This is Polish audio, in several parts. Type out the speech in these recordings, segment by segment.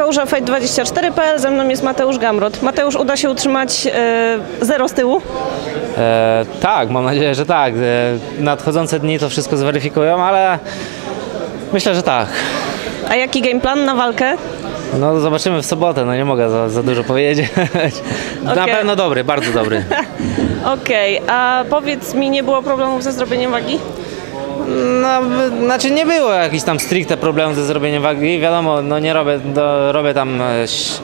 Kausza Fight24.pl, ze mną jest Mateusz Gamrot. Mateusz, uda się utrzymać e, zero z tyłu? E, tak, mam nadzieję, że tak. E, nadchodzące dni to wszystko zweryfikują, ale myślę, że tak. A jaki game plan na walkę? No zobaczymy w sobotę, no nie mogę za, za dużo powiedzieć. Na Okej. pewno dobry, bardzo dobry. Okej, a powiedz mi, nie było problemów ze zrobieniem wagi? No, znaczy nie było jakichś tam stricte problemów ze zrobieniem wagi. Wiadomo, no nie robię, do, robię tam e, ś-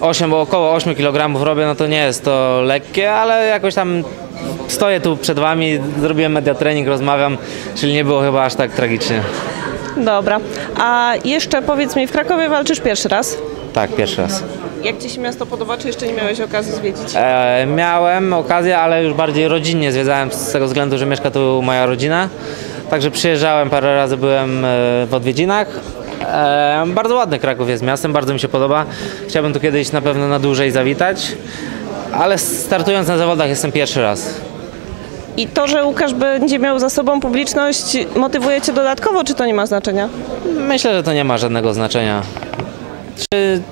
8, bo około 8 kg robię, no to nie jest to lekkie, ale jakoś tam stoję tu przed wami, zrobiłem media trening, rozmawiam, czyli nie było chyba aż tak tragicznie. Dobra. A jeszcze powiedz mi, w Krakowie walczysz pierwszy raz. Tak, pierwszy raz. Jak Ci się miasto podoba, czy jeszcze nie miałeś okazji zwiedzić? E, miałem okazję, ale już bardziej rodzinnie zwiedzałem z tego względu, że mieszka tu moja rodzina. Także przyjeżdżałem, parę razy byłem e, w odwiedzinach. E, bardzo ładny Kraków jest miastem, bardzo mi się podoba. Chciałbym tu kiedyś na pewno na dłużej zawitać. Ale startując na zawodach jestem pierwszy raz. I to, że Łukasz będzie miał za sobą publiczność, motywuje Cię dodatkowo, czy to nie ma znaczenia? Myślę, że to nie ma żadnego znaczenia. Czy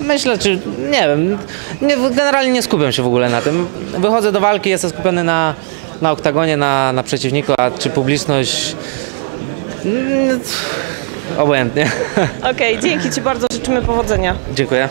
myślę, czy nie wiem. Nie, generalnie nie skupiam się w ogóle na tym. Wychodzę do walki, jestem skupiony na, na oktagonie, na, na przeciwniku, a czy publiczność. mm, Obojętnie. Okej, dzięki Ci bardzo, życzymy powodzenia. Dziękuję.